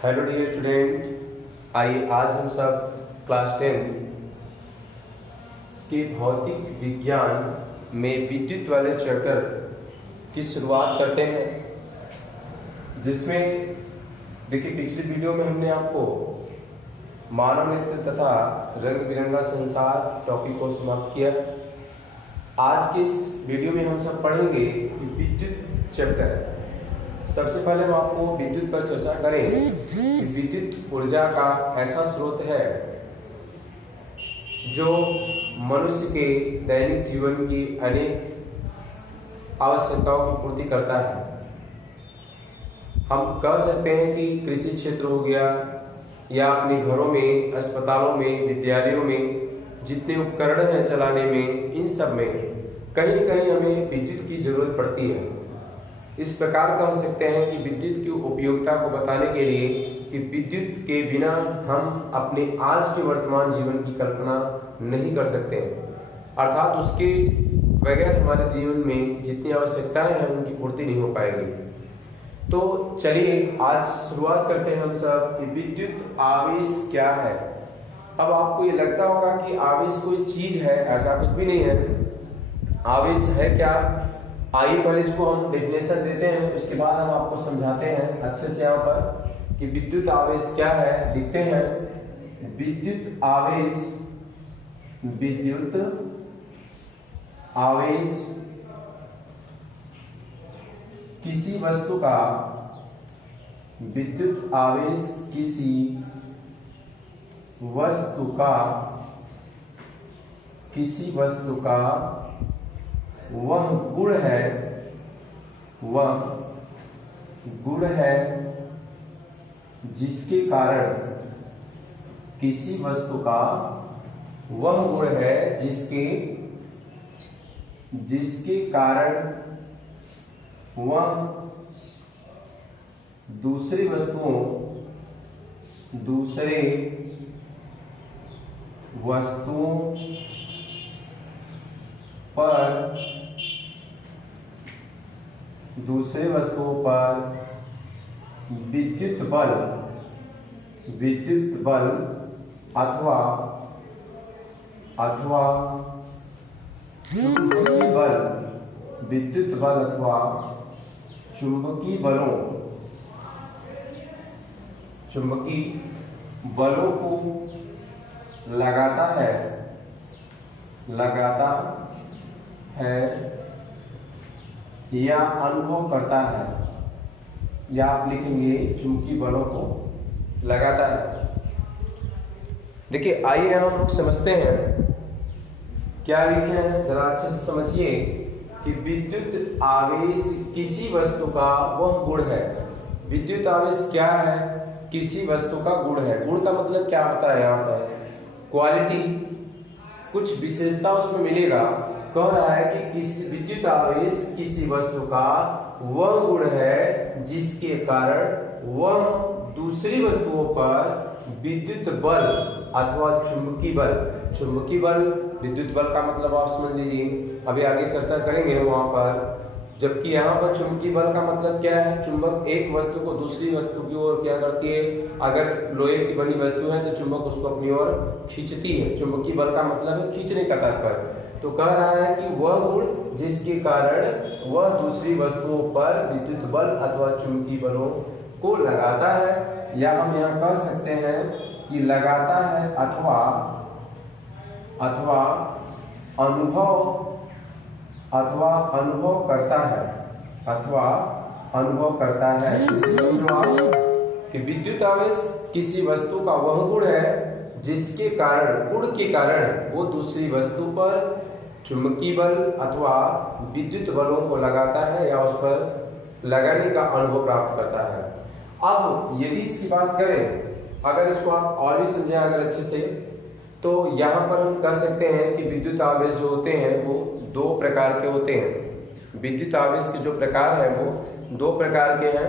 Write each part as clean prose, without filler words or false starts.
Hello dear student, आइए आज हम सब क्लास 10 के भौतिक विज्ञान में विद्युत वाले चैप्टर की शुरुआत करते हैं, जिसमें देखिए पिछली वीडियो में हमने आपको मानव नेत्र तथा रंग बिरंगा संसार टॉपिक को समाप्त किया। आज के इस वीडियो में हम सब पढ़ेंगे कि विद्युत चैप्टर। सबसे पहले हम आपको विद्युत पर चर्चा करेंगे कि विद्युत ऊर्जा का ऐसा स्रोत है जो मनुष्य के दैनिक जीवन की अनेक आवश्यकताओं की पूर्ति करता है। हम कह सकते हैं कि कृषि क्षेत्र हो गया या अपने घरों में, अस्पतालों में, विद्यालयों में जितने उपकरण हैं चलाने में, इन सब में कहीं न कहीं हमें विद्युत की जरूरत पड़ती है। इस प्रकार कह सकते हैं कि विद्युत की उपयोगिता को बताने के लिए कि विद्युत के बिना हम अपने आज के वर्तमान जीवन की कल्पना नहीं कर सकते हैं, अर्थात उसके बगैर हमारे जीवन में जितनी आवश्यकताएं हैं उनकी पूर्ति नहीं हो पाएगी। तो चलिए आज शुरुआत करते हैं हम सब कि विद्युत आवेश क्या है। अब आपको ये लगता होगा कि आवेश कोई चीज है, ऐसा कुछ भी नहीं है। आवेश है क्या? आइए पहले इसको हम डेफिनेशन देते हैं, उसके बाद हम आपको समझाते हैं अच्छे से यहाँ पर कि विद्युत आवेश क्या है। लिखते हैं विद्युत आवेश किसी वस्तु का वह गुण है जिसके कारण किसी वस्तु का वह गुण है जिसके कारण वह दूसरे वस्तुओं पर विद्युत बल अथवा चुंबकीय बलों को लगाता है या अनुभव करता है, या आप लिखेंगे चुंबकीय बलों को लगाता है। देखिए आइए हम लोग समझते हैं क्या लिखे हैं, जरा अच्छे से समझिए कि विद्युत आवेश किसी वस्तु का वह गुण है। विद्युत आवेश क्या है? किसी वस्तु का गुण है। गुण का मतलब क्या होता है? यहाँ पर क्वालिटी, कुछ विशेषता उसमें मिलेगा। कह रहा है कि किसी विद्युत आवेश किसी वस्तु का वह गुण है जिसके कारण वह दूसरी वस्तुओं पर विद्युत बल अथवा चुंबकीय बल, विद्युत बल का मतलब आप समझ लीजिए, अभी आगे चर्चा करेंगे वहां पर। जबकि यहाँ पर चुंबकीय बल का मतलब क्या है? चुंबक एक वस्तु को दूसरी वस्तु की ओर क्या करती है? अगर लोहे की बनी वस्तु है तो चुंबक उसको अपनी ओर खींचती है। चुंबकीय बल का मतलब है खींचने का तात्पर्य। तो कह रहा है कि वह गुण जिसके कारण वह दूसरी वस्तुओं पर विद्युत बल अथवा चुंबकीय बलों को लगाता है, या हम यहाँ कह सकते हैं कि लगाता है अथवा अनुभव करता है कि विद्युत आवेश किसी वस्तु का वह गुण है जिसके कारण वो दूसरी वस्तु पर चुंबकीय बल अथवा विद्युत बलों को लगाता है या उस पर लगाने का अनुभव प्राप्त करता है। अब यदि इसकी बात करें, अगर इसको आप और भी समझें अगर अच्छे से, तो यहाँ पर हम कह सकते हैं कि विद्युत आवेश जो होते हैं वो दो प्रकार के होते हैं। विद्युत आवेश के जो प्रकार है वो दो प्रकार के हैं,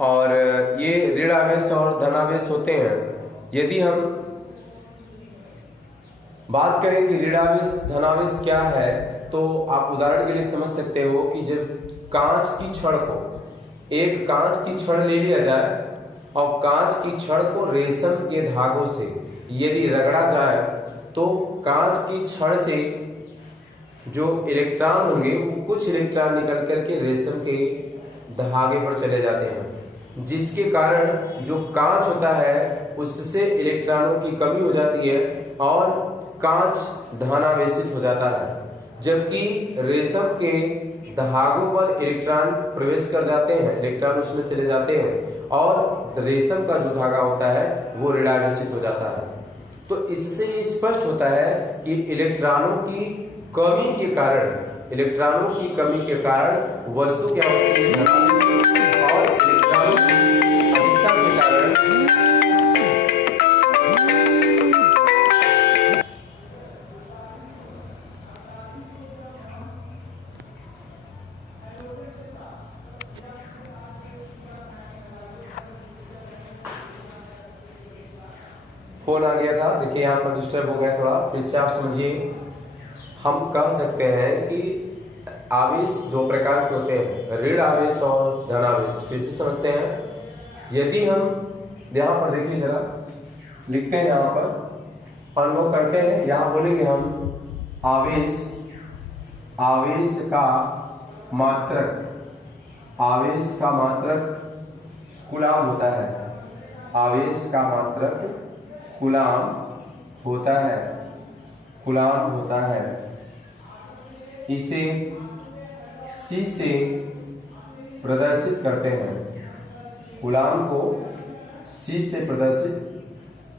और ये ऋण आवेश और धनावेश होते हैं। यदि हम बात करें कि ऋण आवेश धनावेश क्या है, तो आप उदाहरण के लिए समझ सकते हो कि जब कांच की छड़ को एक कांच की छड़ ले लिया जाए और कांच की छड़ को रेशम के धागों से यदि रगड़ा जाए तो कांच की छड़ से जो इलेक्ट्रॉन होंगे वो कुछ इलेक्ट्रॉन निकल करके रेशम के धागे पर चले जाते हैं, जिसके कारण जो कांच होता है उससे इलेक्ट्रॉनों की कमी हो जाती है और कांच धनावेशित हो जाता है, जबकि रेशम के धागों पर इलेक्ट्रॉन प्रवेश कर जाते हैं, इलेक्ट्रॉन उसमें चले जाते हैं और रेशम का जो धागा होता है वो ऋणावेशित हो जाता है। तो इससे ये स्पष्ट होता है कि इलेक्ट्रॉनों की कमी के कारण वस्तु क्या होती है, धनावेशित, और इलेक्ट्रॉनों की अधिकता के कारण फोन आ गया था। देखिए यहाँ पर डिस्टर्ब हो गया थोड़ा, फिर से आप समझिए। हम कह सकते हैं कि आवेश दो प्रकार के होते हैं, ऋण आवेश और धनावेश। फिर से समझते हैं। यदि हम यहाँ पर देखिए जरा, लिखते हैं यहाँ पर, अनुभव करते हैं, यहाँ बोलेंगे हम आवेश का मात्रक कूलाम होता है। आवेश का मात्रक कूलाम होता है। इसे C से प्रदर्शित करते हैं। कूलाम को C से प्रदर्शित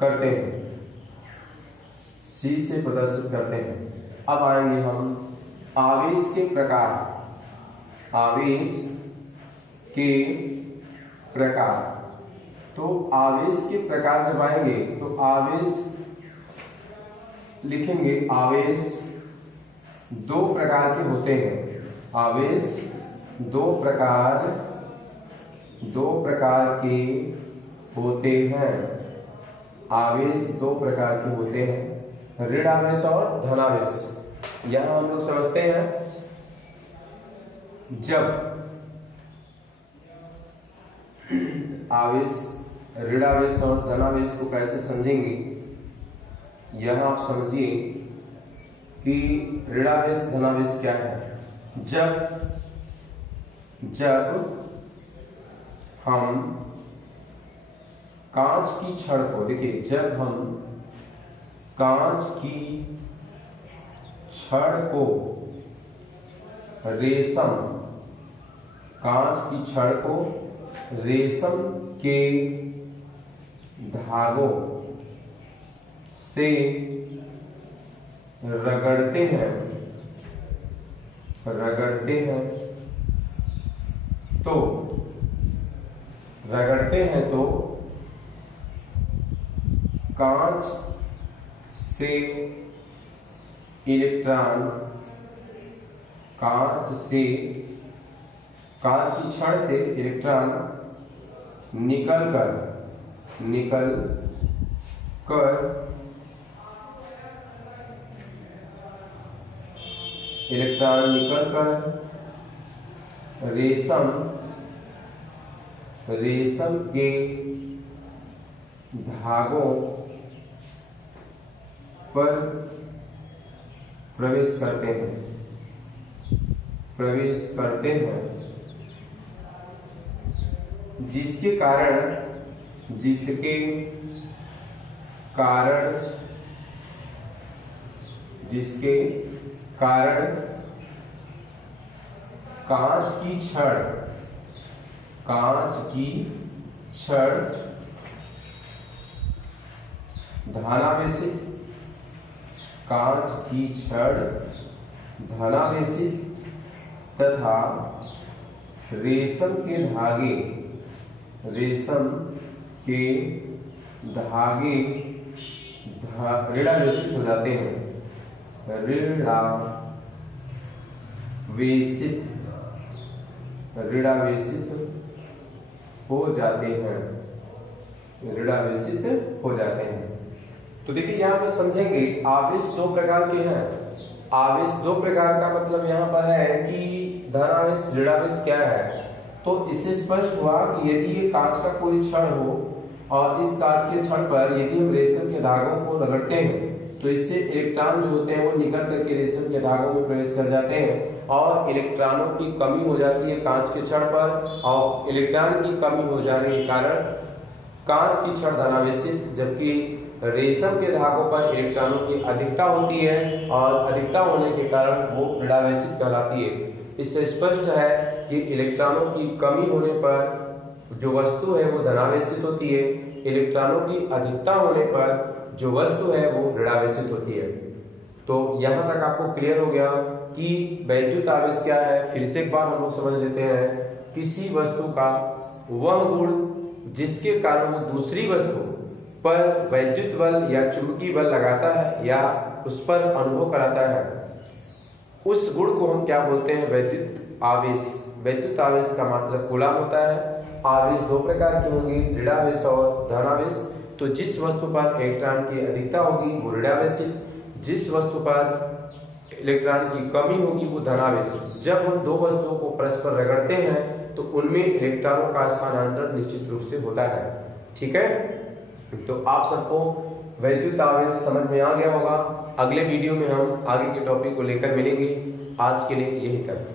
करते हैं। अब आएंगे हम आवेश के प्रकार। तो आवेश के प्रकार जब आएंगे तो आवेश लिखेंगे, आवेश दो प्रकार के होते हैं। आवेश दो प्रकार के होते हैं, ऋण आवेश और धनावेश। यहां हम लोग समझते हैं, जब ऋण आवेश और धनावेश को कैसे समझेंगे, यह आप समझिए कि ऋणावेश धनावेश क्या है। जब हम कांच की छड़ को, देखिए, जब हम कांच की छड़ को रेशम के धागों से रगड़ते हैं तो कांच से इलेक्ट्रॉन, कांच की छड़ से इलेक्ट्रॉन निकल कर रेशम के धागों पर प्रवेश करते हैं, जिसके कारण कांच की छड़ धनावेशित तथा रेशम के धागे ऋणावेशित हो जाते हैं। ऋणावेशित हो जाते हैं। तो देखिए यहाँ पर समझेंगे, आवेश दो प्रकार के हैं। आवेश दो प्रकार का मतलब यहाँ पर है कि धनावेश ऋणावेश क्या है। तो इससे स्पष्ट हुआ कि यदि ये कांच का कोई छड़ हो और इस कांच के छड़ पर यदि हम रेशम के धागों को रगड़ते हैं तो इससे इलेक्ट्रॉन जो होते हैं वो निकल करके रेशम के धागों में प्रवेश कर जाते हैं और इलेक्ट्रॉनों की कमी हो जाती है कांच के छड़ पर, और इलेक्ट्रॉन की कमी हो जाने के कारण कांच की छड़ धनावेशित, जबकि रेशम के धागों पर इलेक्ट्रॉनों की अधिकता होती है और अधिकता होने के कारण वो ऋणावेशित कहलाती है। इससे स्पष्ट है कि इलेक्ट्रॉनों की कमी होने पर जो वस्तु है वो धनावेशित होती है, इलेक्ट्रॉनों की अधिकता होने पर जो वस्तु है वो ऋणावेशित होती है। तो यहाँ तक आपको क्लियर हो गया कि वैद्युत आवेश क्या है। फिर से एक बार हम लोग समझ लेते हैं, किसी वस्तु का वह गुण जिसके कारण वो दूसरी वस्तु पर वैद्युत बल या चुंबकीय बल लगाता है या उस पर अनुभव कराता है, उस गुण को हम क्या बोलते हैं? वैद्युत आवेश। वैद्युत आवेश का मतलब कूलम होता है। आवेश दो प्रकार की होंगी, ऋणावेश और धनावेश। तो जिस वस्तु पर इलेक्ट्रॉन की अधिकता होगी वो ऋणावेशित, जिस वस्तु पर इलेक्ट्रॉन की कमी होगी वो धनावेशित। जब हम दो वस्तुओं को परस्पर रगड़ते हैं तो उनमें इलेक्ट्रॉनों का स्थानांतरण निश्चित रूप से होता है। ठीक है, तो आप सबको वैद्युत आवेश समझ में आ गया होगा। अगले वीडियो में हम आगे के टॉपिक को लेकर मिलेंगे। आज के लिए यही तक।